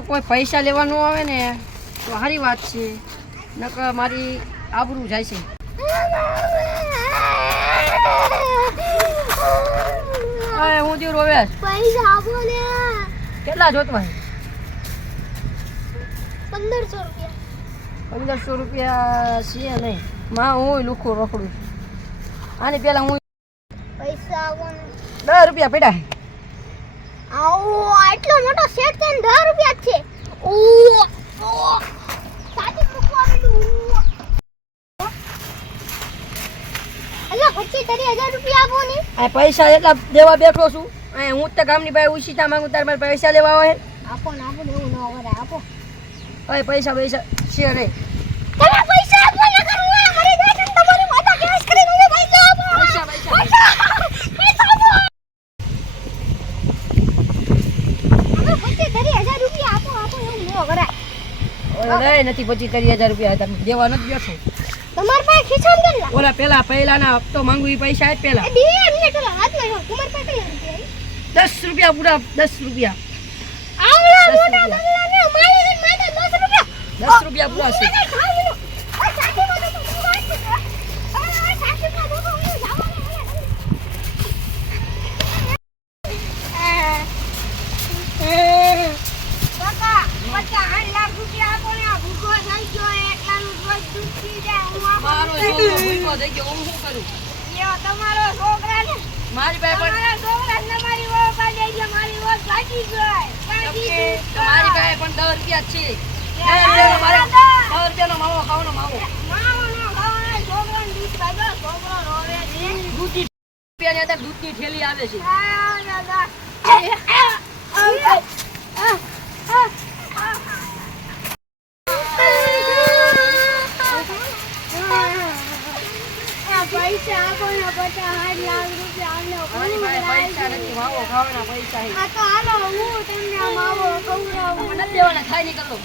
કોઈ પૈસા લેવાનું આવે ને તો સારી વાત છે, નકર મારી આબરૂ જાય છે. હું જે રોવે પૈસા આપો ને. કેટલા જોતવા? 1500 રૂપિયા. 1500 રૂપિયા છે નહીં માં, હું લુખું રોકડું છું. આની પેલા હું પૈસા આપો ને. 10 રૂપિયા પડ્યા. આવો આટલો મોટો સેટ છે ને 10 રૂપિયા જ છે. ઓ સાચી મૂકવા આવેલું. અલ્યા 25,000 રૂપિયા આપો ને. આ પૈસા એટલા દેવા બેઠો છું. હું તો ગામની ભાઈ ઉછીતા માંગુ, તાર મારે પૈસા લેવા આવે. આપો ને આપો ને, એવું ન કરે. આપો પૈસા છે નહીં. તમે પૈસા આપો ને. કરું મરી જાય છે તમારી માતા કેસ કરી દઉં. પૈસા આપો. પૈસા આપો. અમે 25,000 રૂપિયા આપો. એવું ન કરે. ઓય નથી 25,000 રૂપિયા તમે દેવા નથી બેઠો. તમાર પાસે ખીચામ કેટલા? ઓલા પહેલાના હપ્તો માંગુ એ પૈસા આજ પહેલા. બે મિનિટ ઓલા હાથ ના તમાર પાસે કેટલા રૂપિયા? 10 રૂપિયા પૂરા. 10 રૂપિયા. આવડા મોટા બંગલા ને મારી માતા 10 રૂપિયા. 10 રૂપિયા પૂરા છે. તમારો છોકરા ને મારી પાસે તમારા છોકરા ને મારી વો પાડે છે. મારી વો સાચી જાય. તમારી પાસે પણ 10 રૂપિયા છે. 10 રૂપિયાનો માવો ખાવાનો માવો. દૂધની થેલી આવે છે. પૈસા આપો ને. 50 લાખ રૂપિયા પૈસા નથી, માવો ખાવાના પૈસા. આ તો હાલો હું તમને આ માવો ખવડાવું. નથી દેવાના, ખાઈ નીકળો.